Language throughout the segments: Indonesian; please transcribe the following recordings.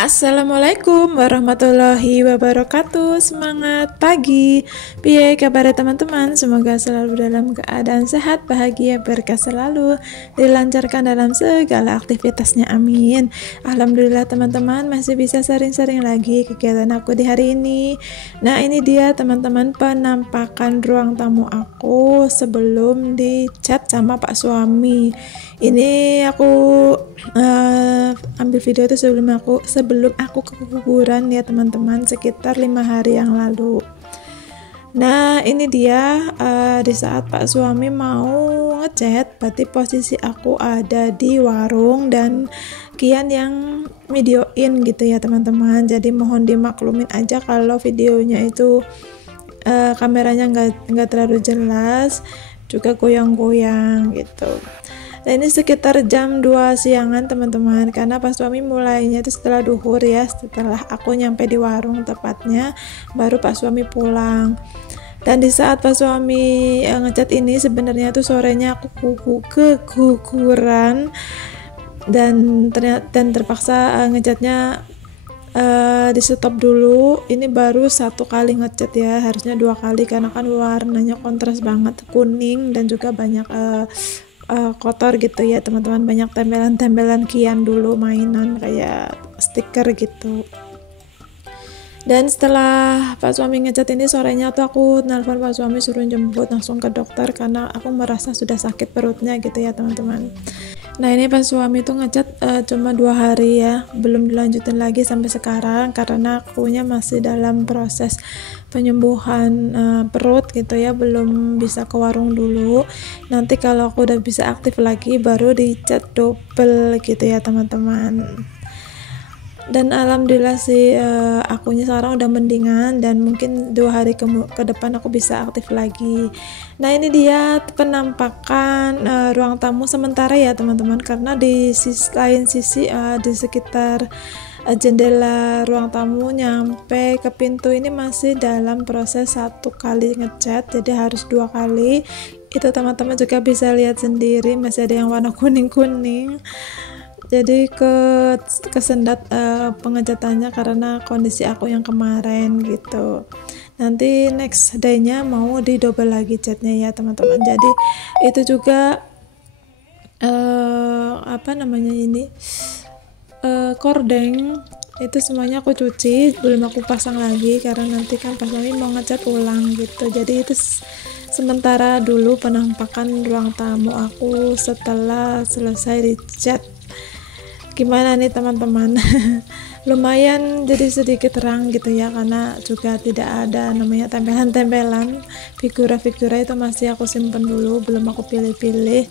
Assalamualaikum warahmatullahi wabarakatuh. Semangat pagi. Piye kabar teman-teman? Semoga selalu dalam keadaan sehat, bahagia, berkah selalu, dilancarkan dalam segala aktivitasnya, amin. Alhamdulillah teman-teman, masih bisa sering-sering lagi kegiatan aku di hari ini. Nah, ini dia teman-teman penampakan ruang tamu aku sebelum dicat sama Pak suami. Ini aku ambil video itu sebelum aku keguguran ya teman-teman, sekitar 5 hari yang lalu. Nah, ini dia di saat Pak suami mau ngecat, berarti posisi aku ada di warung dan Kian yang videoin gitu ya teman-teman. Jadi mohon dimaklumin aja kalau videonya itu kameranya nggak terlalu jelas, juga goyang-goyang gitu. Nah, ini sekitar jam 2 siangan teman-teman, karena Pak suami mulainya itu setelah duhur ya, setelah aku nyampe di warung tepatnya, baru Pak suami pulang. Dan di saat Pak suami ngecat ini sebenarnya tuh sorenya aku keguguran dan terpaksa ngecatnya di stop dulu. Ini baru 1 kali ngecat ya, harusnya 2 kali karena kan warnanya kontras banget, kuning dan juga banyak kotor gitu ya teman-teman, banyak tempelan-tempelan Kian dulu mainan kayak stiker gitu. Dan setelah Pak suami ngecat ini sorenya tuh aku nelpon Pak suami suruh jemput langsung ke dokter karena aku merasa sudah sakit perutnya gitu ya teman-teman. Nah, ini Pak suami tuh ngecat cuma 2 hari ya, belum dilanjutin lagi sampai sekarang karena akunya masih dalam proses penyembuhan perut gitu ya, belum bisa ke warung dulu. Nanti kalau aku udah bisa aktif lagi baru dicat double gitu ya teman-teman. Dan alhamdulillah sih akunya sekarang udah mendingan dan mungkin 2 hari ke depan aku bisa aktif lagi. Nah, ini dia penampakan ruang tamu sementara ya teman-teman, karena di lain sisi di sekitar jendela ruang tamu nyampe ke pintu ini masih dalam proses 1 kali ngecat, jadi harus 2 kali. Itu teman-teman juga bisa lihat sendiri, masih ada yang warna kuning-kuning. Jadi kesendat pengecatannya karena kondisi aku yang kemarin gitu. Nanti next day-nya mau didouble lagi catnya ya teman-teman. Jadi itu juga apa namanya ini kordeng itu semuanya aku cuci, belum aku pasang lagi karena nanti kan pas suami mau ngecat ulang gitu. Jadi itu sementara dulu penampakan ruang tamu aku setelah selesai dicat. Gimana nih teman-teman? Lumayan jadi sedikit terang gitu ya, karena juga tidak ada namanya tempelan-tempelan, figura-figura itu masih aku simpen dulu, belum aku pilih-pilih,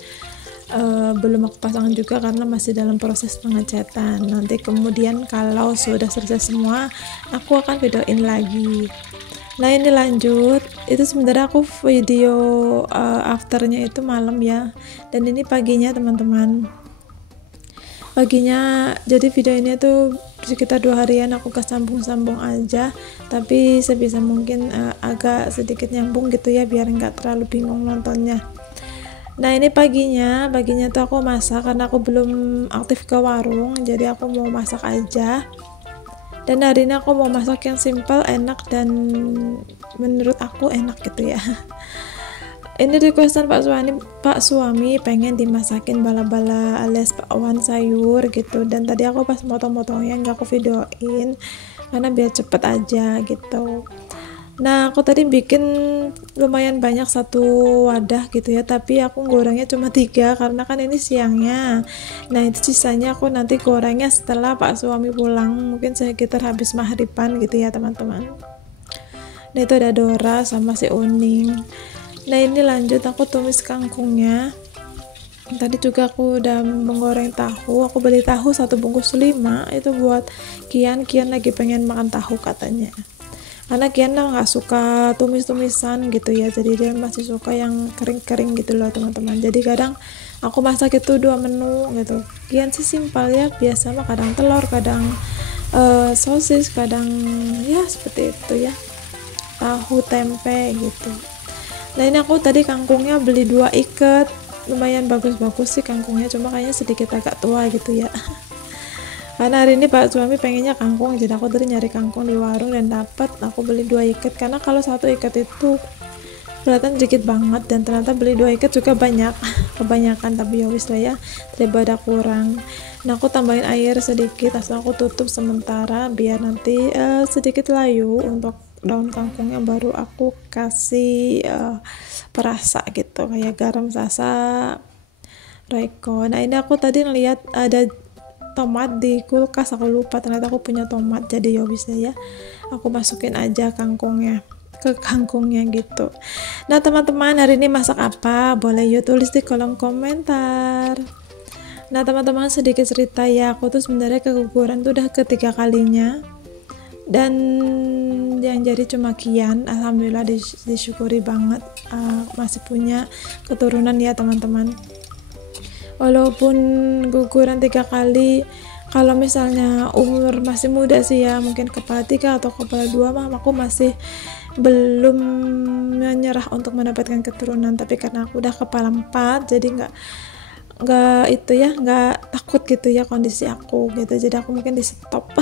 belum aku pasang juga karena masih dalam proses pengecatan. Nanti kemudian kalau sudah selesai semua aku akan videoin lagi. Nah, ini lanjut, itu sebenarnya aku video afternya itu malam ya, dan ini paginya teman-teman. Paginya, jadi video ini tuh sekitar 2 harian aku kesambung-sambung aja, tapi sebisa mungkin agak sedikit nyambung gitu ya biar nggak terlalu bingung nontonnya. Nah, ini paginya tuh aku masak karena aku belum aktif ke warung, jadi aku mau masak aja. Dan hari ini aku mau masak yang simple, enak, dan menurut aku enak gitu ya. Ini requestan Pak suami pengen dimasakin bala-bala alias bakwan sayur gitu, dan tadi aku pas motong-motongnya nggak aku videoin karena biar cepet aja gitu. Nah aku tadi bikin lumayan banyak satu wadah gitu ya, tapi aku gorengnya cuma 3 karena kan ini siangnya. Nah itu sisanya aku nanti gorengnya setelah Pak suami pulang, mungkin sekitar habis maghriban gitu ya teman-teman. Nah itu ada Dora sama si Uning. Nah ini lanjut aku tumis kangkungnya. Tadi juga aku udah menggoreng tahu, aku beli tahu 1 bungkus 5 itu buat Kian lagi pengen makan tahu katanya, karena Kian nggak suka tumis-tumisan gitu ya, jadi dia masih suka yang kering-kering gitu loh teman-teman. Jadi kadang aku masak itu 2 menu gitu. Kian sih simpel ya, biasa mah kadang telur, kadang sosis, kadang ya seperti itu ya, tahu tempe gitu. Nah ini aku tadi kangkungnya beli 2 ikat, lumayan bagus-bagus sih kangkungnya, cuma kayaknya sedikit agak tua gitu ya. Karena hari ini Pak suami pengennya kangkung, jadi aku tadi nyari kangkung di warung dan dapat, aku beli 2 ikat, karena kalau 1 ikat itu kelihatan sedikit banget, dan ternyata beli 2 ikat juga banyak kebanyakan, tapi ya wis lah ya, daripada kurang. Nah aku tambahin air sedikit, asal aku tutup sementara biar nanti sedikit layu untuk daun kangkungnya, baru aku kasih perasa gitu kayak garam, sasa, Royco. Nah ini aku tadi ngeliat ada tomat di kulkas, aku lupa ternyata aku punya tomat, jadi ya bisa ya aku masukin aja kangkungnya ke kangkungnya gitu. Nah teman-teman, hari ini masak apa? Boleh yuk tulis di kolom komentar. Nah teman-teman, sedikit cerita ya, aku tuh sebenarnya keguguran tuh udah ketiga kalinya, dan yang jadi cuma Kian. Alhamdulillah disyukuri banget masih punya keturunan ya teman-teman. Walaupun guguran 3 kali, kalau misalnya umur masih muda sih ya, mungkin kepala 3 atau kepala 2 mah aku masih belum menyerah untuk mendapatkan keturunan. Tapi karena aku udah kepala 4, jadi nggak itu ya, nggak takut gitu ya kondisi aku gitu, jadi aku mungkin di stop.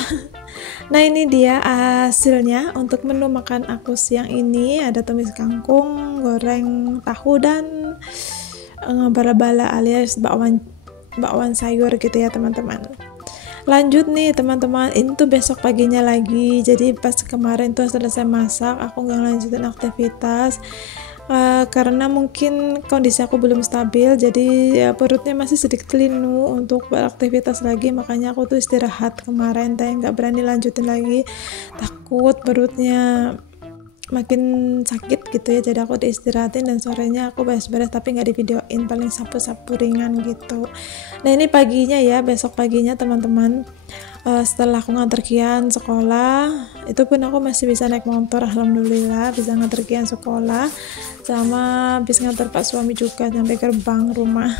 Nah ini dia hasilnya untuk menu makan aku siang ini, ada tumis kangkung, goreng tahu, dan bala-bala alias bakwan sayur gitu ya teman-teman. Lanjut nih teman-teman, ini tuh besok paginya lagi, jadi pas kemarin tuh selesai masak aku nggak lanjutin aktivitas karena mungkin kondisi aku belum stabil, jadi ya, perutnya masih sedikit linu untuk beraktivitas lagi, makanya aku tuh istirahat kemarin, tapi nggak berani lanjutin lagi, takut perutnya makin sakit gitu ya, jadi aku diistirahatin, dan sorenya aku beres-beres tapi nggak di videoin, paling sapu-sapu ringan gitu. Nah ini paginya ya, besok paginya teman-teman, setelah aku nganter Kian sekolah, itu pun aku masih bisa naik motor, alhamdulillah bisa nganter Kian sekolah, sama bisa nganter Pak suami juga sampai gerbang rumah.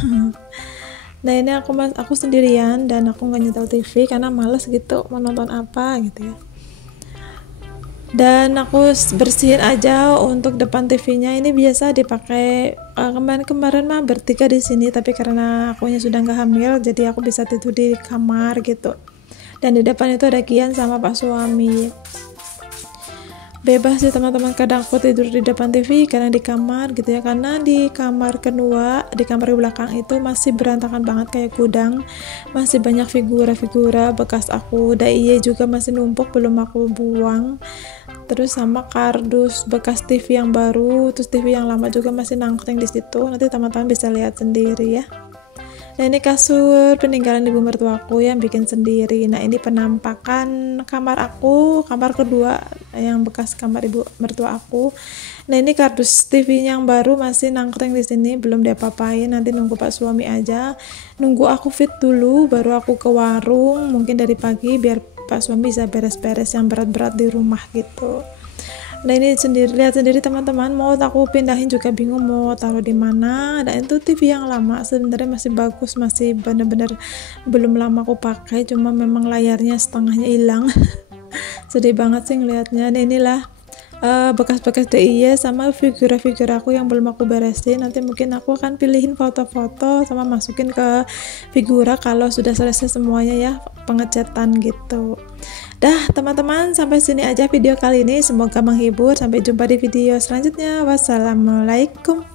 Nah ini aku sendirian, dan aku nggak nyetel TV karena males gitu mau nonton apa gitu ya, dan aku bersihin aja untuk depan TV-nya. Ini biasa dipakai kemarin mah bertiga di sini, tapi karena akunya sudah nggak hamil, jadi aku bisa tidur di kamar gitu, dan di depan itu ada Kian sama Pak suami. Bebas sih teman-teman, kadang aku tidur di depan TV, kadang di kamar gitu ya, karena di kamar kedua, di kamar belakang itu masih berantakan banget kayak gudang, masih banyak figura-figura bekas aku, DIY juga masih numpuk belum aku buang, terus sama kardus bekas TV yang baru, terus TV yang lama juga masih nangkring di situ, nanti teman-teman bisa lihat sendiri ya. Nah ini kasur peninggalan ibu mertuaku yang bikin sendiri. Nah ini penampakan kamar aku, kamar kedua yang bekas kamar ibu mertua aku. Nah ini kardus TV yang baru masih nangkring di sini, belum diapa-apain, nanti nunggu Pak suami aja, nunggu aku fit dulu baru aku ke warung mungkin dari pagi, biar Pak suami bisa beres-beres yang berat-berat di rumah gitu. Nah ini lihat sendiri teman-teman, mau aku pindahin juga bingung mau taruh di mana. Dan itu TV yang lama sebenarnya masih bagus, masih bener-bener belum lama aku pakai, cuma memang layarnya setengahnya hilang. Sedih banget sih ngelihatnya. Nah inilah bekas-bekas DIY sama figura-figura aku yang belum aku beresin. Nanti mungkin aku akan pilihin foto-foto sama masukin ke figura kalau sudah selesai semuanya ya, pengecatan gitu. Dah teman-teman, sampai sini aja video kali ini, semoga menghibur. Sampai jumpa di video selanjutnya. Wassalamualaikum.